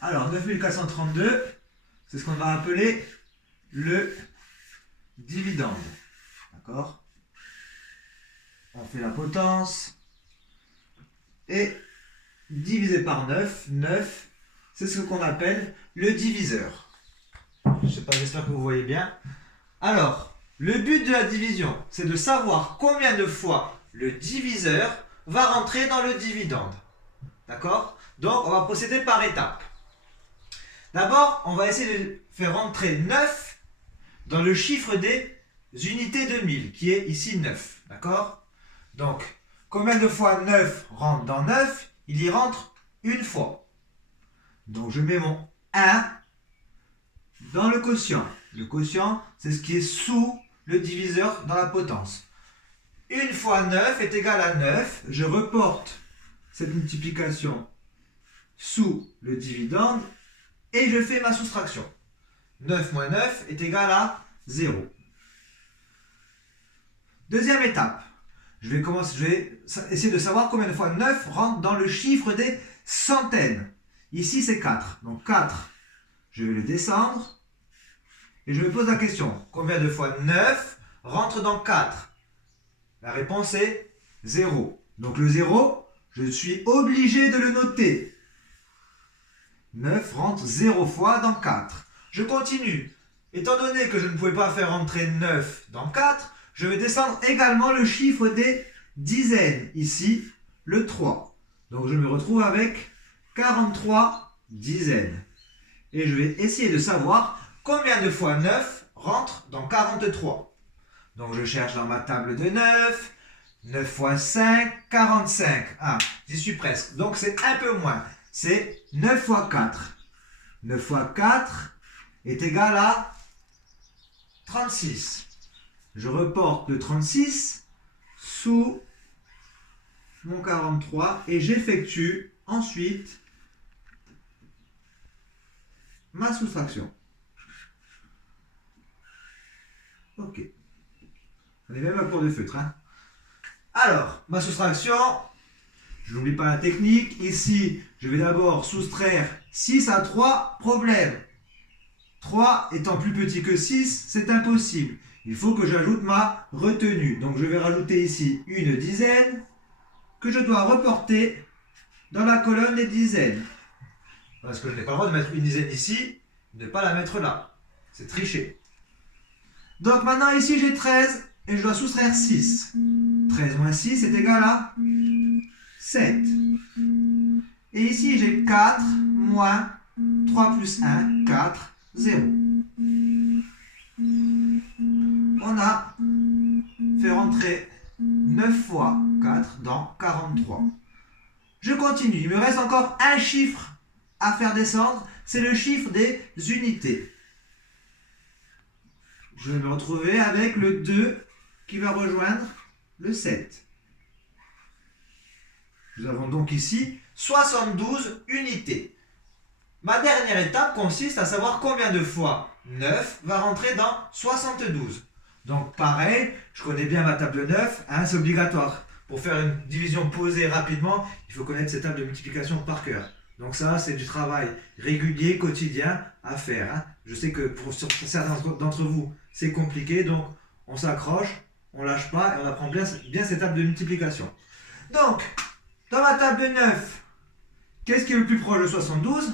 Alors, 9432, c'est ce qu'on va appeler le dividende. D'accord? On fait la potence. Et divisé par 9, 9, c'est ce qu'on appelle le diviseur. Je sais pas, j'espère que vous voyez bien. Alors, le but de la division, c'est de savoir combien de fois le diviseur va rentrer dans le dividende. D'accord? Donc, on va procéder par étapes. D'abord, on va essayer de faire rentrer 9 dans le chiffre des unités de 1000, qui est ici 9. D'accord? Donc, combien de fois 9 rentre dans 9? Il y rentre une fois. Donc, je mets mon 1 dans le quotient. Le quotient, c'est ce qui est sous le diviseur dans la potence. 1 fois 9 est égal à 9. Je reporte cette multiplication sous le dividende et je fais ma soustraction. 9 moins 9 est égal à 0. Deuxième étape. Je vais essayer de savoir combien de fois 9 rentre dans le chiffre des centaines. Ici, c'est 4. Donc 4, je vais le descendre. Et je me pose la question, combien de fois 9 rentre dans 4? La réponse est 0. Donc le 0, je suis obligé de le noter. 9 rentre 0 fois dans 4. Je continue. Étant donné que je ne pouvais pas faire rentrer 9 dans 4, je vais descendre également le chiffre des dizaines. Ici, le 3. Donc je me retrouve avec 43 dizaines. Et je vais essayer de savoir combien de fois 9 rentre dans 43. Donc je cherche dans ma table de 9. 9 fois 5, 45. Ah, j'y suis presque. Donc c'est un peu moins. C'est 9 fois 4. 9 fois 4 est égal à 36. Je reporte le 36 sous mon 43 et j'effectue ensuite ma soustraction. Ok. On est même à court de feutre. Hein. Alors, ma soustraction, je n'oublie pas la technique. Ici, je vais d'abord soustraire 6 à 3. Problème. 3 étant plus petit que 6, c'est impossible. Il faut que j'ajoute ma retenue. Donc, je vais rajouter ici une dizaine que je dois reporter dans la colonne des dizaines. Parce que je n'ai pas le droit de mettre une dizaine ici, ne pas la mettre là. C'est tricher. Donc, maintenant, ici, j'ai 13 et je dois soustraire 6. 13 moins 6 est égal à 7. Et ici, j'ai 4 moins 3 plus 1, 4, 0. On a fait rentrer 9 fois 4 dans 43. Je continue. Il me reste encore un chiffre à faire descendre. C'est le chiffre des unités. Je vais me retrouver avec le 2 qui va rejoindre le 7. Nous avons donc ici 72 unités. Ma dernière étape consiste à savoir combien de fois 9 va rentrer dans 72. Donc pareil, je connais bien ma table 9, hein, c'est obligatoire. Pour faire une division posée rapidement, il faut connaître cette table de multiplication par cœur. Donc ça, c'est du travail régulier, quotidien à faire. Hein. Je sais que pour certains d'entre vous, c'est compliqué, donc on s'accroche, on ne lâche pas et on apprend bien cette table de multiplication. Donc, dans ma table de 9, qu'est-ce qui est le plus proche de 72?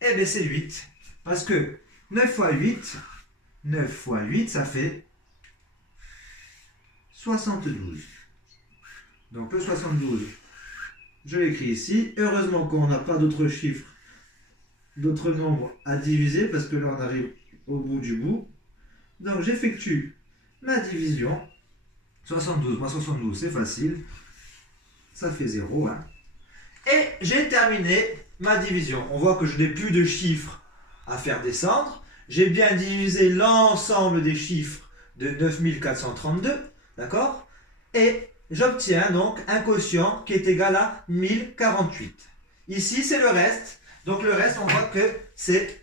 Eh bien, c'est 8. Parce que 9 fois 8, ça fait 72. Donc, le 72, je l'écris ici. Heureusement qu'on n'a pas d'autres chiffres, d'autres nombres à diviser, parce que là, on arrive au bout du bout. Donc, j'effectue ma division. 72 moins 72, c'est facile. Ça fait 0. Hein. Et j'ai terminé ma division. On voit que je n'ai plus de chiffres à faire descendre. J'ai bien divisé l'ensemble des chiffres de 9432. D'accord? Et j'obtiens donc un quotient qui est égal à 1048. Ici, c'est le reste. Donc le reste, on voit que c'est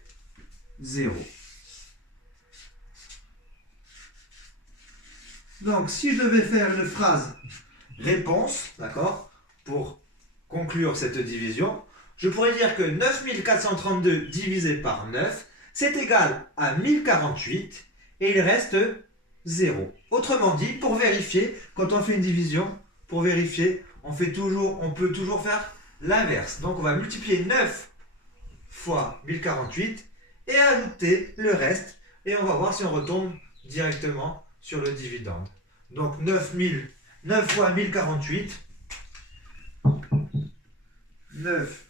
0. Donc, si je devais faire une phrase réponse, d'accord, pour conclure cette division, je pourrais dire que 9432 divisé par 9, c'est égal à 1048 et il reste 0. Autrement dit, pour vérifier, quand on fait une division, pour vérifier, on peut toujours faire l'inverse. Donc on va multiplier 9 fois 1048 et ajouter le reste. Et on va voir si on retombe directement sur le dividende. Donc 9 fois 1048. 9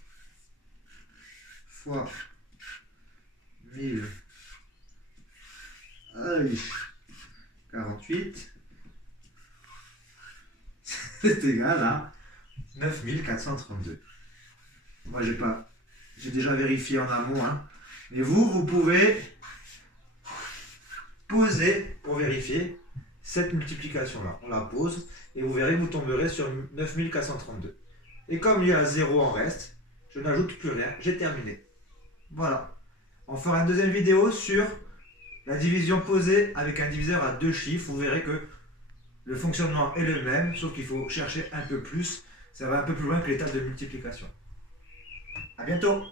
fois 1048. C'est égal à 9432. Moi, j'ai déjà vérifié en amont. Hein. Mais vous pouvez poser pour vérifier cette multiplication-là. On la pose et vous verrez que vous tomberez sur 9432. Et comme il y a 0 en reste, je n'ajoute plus rien. J'ai terminé. Voilà. On fera une deuxième vidéo sur la division posée avec un diviseur à 2 chiffres. Vous verrez que le fonctionnement est le même, sauf qu'il faut chercher un peu plus. Ça va un peu plus loin que les tables de multiplication. À bientôt!